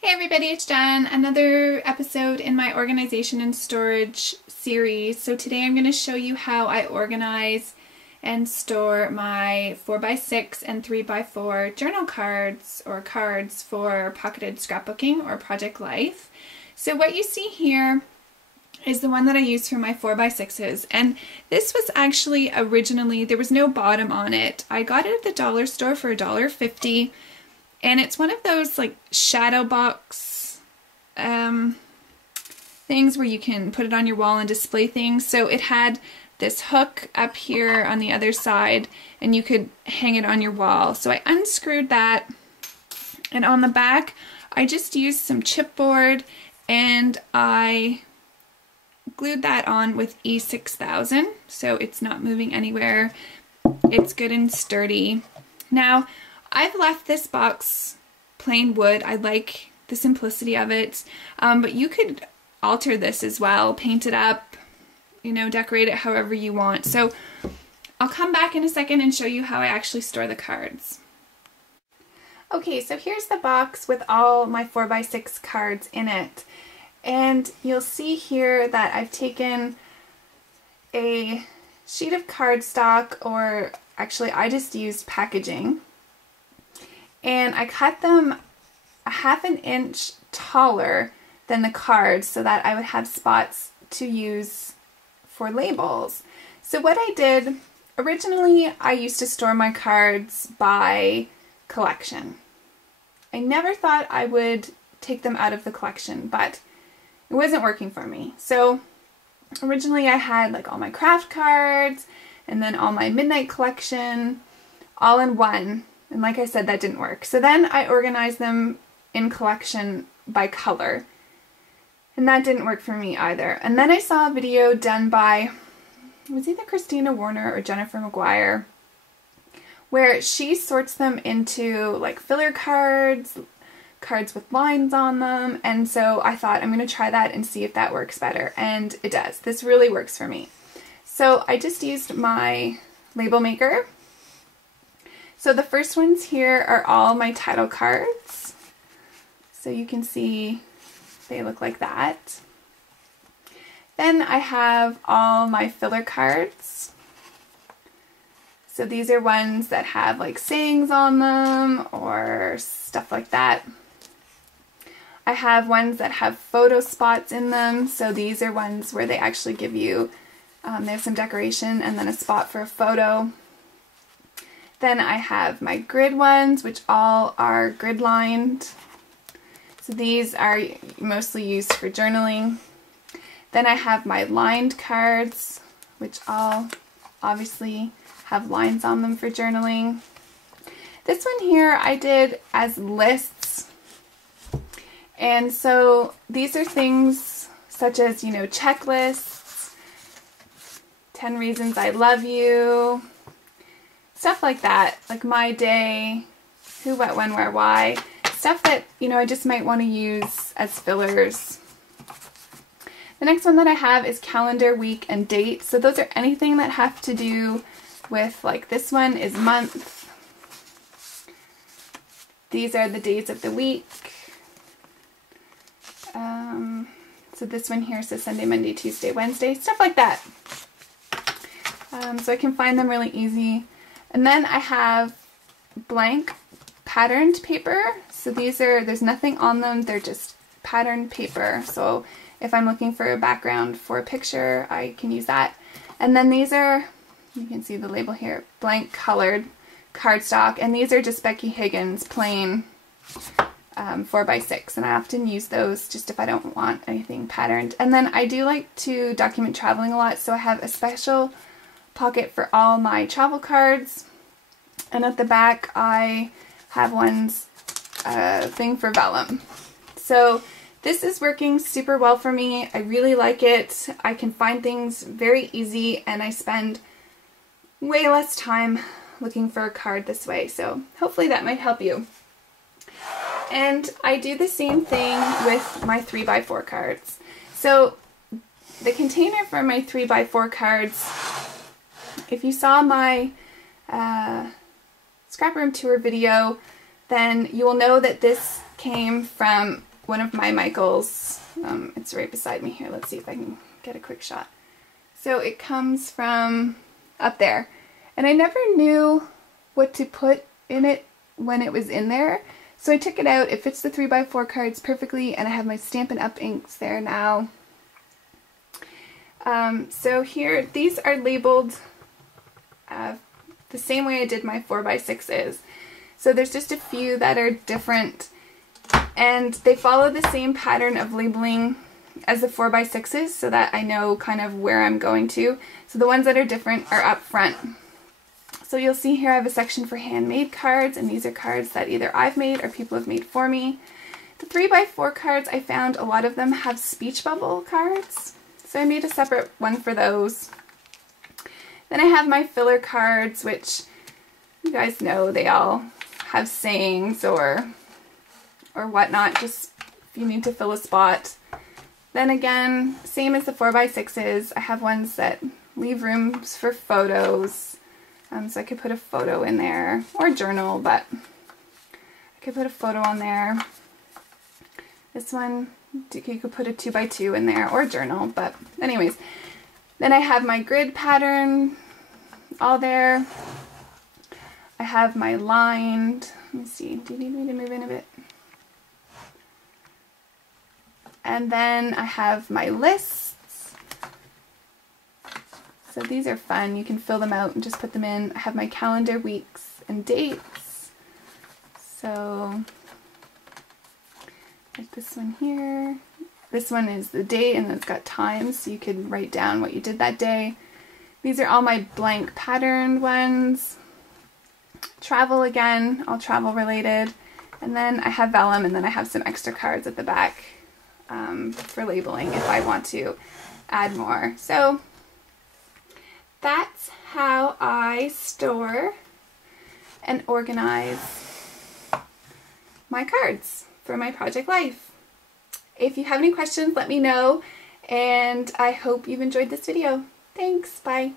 Hey everybody, it's Jen. Another episode in my organization and storage series. So today I'm going to show you how I organize and store my 4x6 and 3x4 journal cards or cards for pocketed scrapbooking or project life. So what you see here is the one that I use for my 4x6s, and this was actually originally, there was no bottom on it. I got it at the dollar store for $1.50. And it's one of those like shadow box things where you can put it on your wall and display things. So it had this hook up here on the other side and you could hang it on your wall. So I unscrewed that, and on the back I just used some chipboard and I glued that on with E6000 so it's not moving anywhere. It's good and sturdy. Now I've left this box plain wood. I like the simplicity of it, but you could alter this as well, paint it up, you know, decorate it however you want. So I'll come back in a second and show you how I actually store the cards. Okay, so here's the box with all my 4x6 cards in it. And you'll see here that I've taken a sheet of cardstock, or actually I just used packaging, and I cut them a ½ inch taller than the cards so that I would have spots to use for labels. So what I did, originally I used to store my cards by collection. I never thought I would take them out of the collection, but it wasn't working for me. So originally I had like all my craft cards and then all my midnight collection all in one. And like I said, that didn't work. So then I organized them in collection by color. And that didn't work for me either. And then I saw a video done by, it was either Christina Warner or Jennifer McGuire, where she sorts them into like filler cards, cards with lines on them. And so I thought I'm going to try that and see if that works better. And it does. This really works for me. So I just used my label maker. So the first ones here are all my title cards. So you can see they look like that. Then I have all my filler cards. So these are ones that have like sayings on them or stuff like that. I have ones that have photo spots in them. So these are ones where they actually give you, there's some decoration and then a spot for a photo. Then I have my grid ones, which all are grid lined. So these are mostly used for journaling. Then I have my lined cards, which all obviously have lines on them for journaling. This one here I did as lists. And so these are things such as, you know, checklists, 10 reasons I love you, stuff like that, like my day, who, what, when, where, why, stuff that, you know, I just might want to use as fillers. The next one that I have is calendar, week, and date. So those are anything that have to do with, like this one is month. These are the days of the week. So this one here says Sunday, Monday, Tuesday, Wednesday, stuff like that. So I can find them really easy. And then I have blank patterned paper. So these are, there's nothing on them, they're just patterned paper. So if I'm looking for a background for a picture, I can use that. And then these are, you can see the label here, blank colored cardstock. And these are just Becky Higgins plain 4x6. And I often use those just if I don't want anything patterned. And then I do like to document traveling a lot, so I have a special pocket for all my travel cards, and at the back I have one's thing for vellum. So this is working super well for me. I really like it. I can find things very easy and I spend way less time looking for a card this way, so hopefully that might help you. And I do the same thing with my 3x4 cards. So the container for my 3x4 cards, if you saw my scrap room tour video, then you will know that this came from one of my Michaels. It's right beside me here. Let's see if I can get a quick shot. So it comes from up there. And I never knew what to put in it when it was in there. So I took it out. It fits the 3x4 cards perfectly, and I have my Stampin' Up! Inks there now. So here, these are labeled the same way I did my 4x6s. So there's just a few that are different, and they follow the same pattern of labeling as the 4x6s so that I know kind of where I'm going to. So the ones that are different are up front. So you'll see here I have a section for handmade cards, and these are cards that either I've made or people have made for me. The 3x4 cards, I found a lot of them have speech bubble cards, so I made a separate one for those. Then I have my filler cards, which you guys know they all have sayings or whatnot, just if you need to fill a spot. Then again, same as the 4x6s, I have ones that leave rooms for photos. So I could put a photo in there, or journal, but I could put a photo on there. This one, you could put a 2x2 in there, or journal, but anyways. Then I have my grid pattern all there. I have my lined, let me see, do you need me to move in a bit? And then I have my lists. So these are fun. You can fill them out and just put them in. I have my calendar weeks and dates. So like this one here. This one is the date, and it's got times, so you could write down what you did that day. These are all my blank patterned ones. Travel again, all travel related. And then I have vellum, and then I have some extra cards at the back for labeling if I want to add more. So that's how I store and organize my cards for my project life. If you have any questions, let me know, and I hope you've enjoyed this video. Thanks, bye.